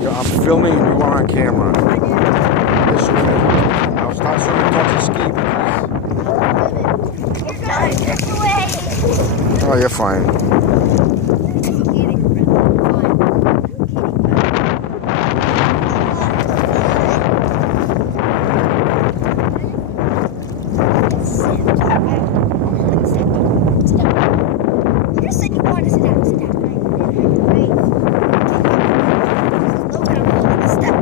Yeah, I'm filming and you are on camera. Yes, you will. I'll start swimming towards the ski because... Oh, you're fine. You said you wanted to sit down. Sit down. Wait. Slow down on the step.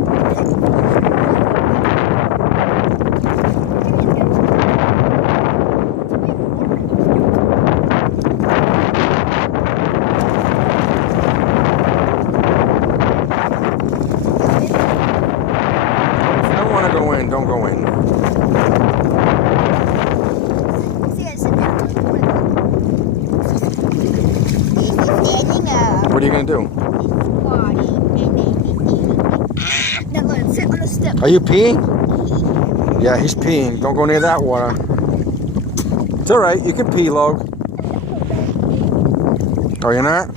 If you don't want to go in, don't go in. Sit down. What are you going to do? Now let him sit on the step. Are you peeing? Yeah, he's peeing. Don't go near that water. It's all right. You can pee, Log. Oh, you're not?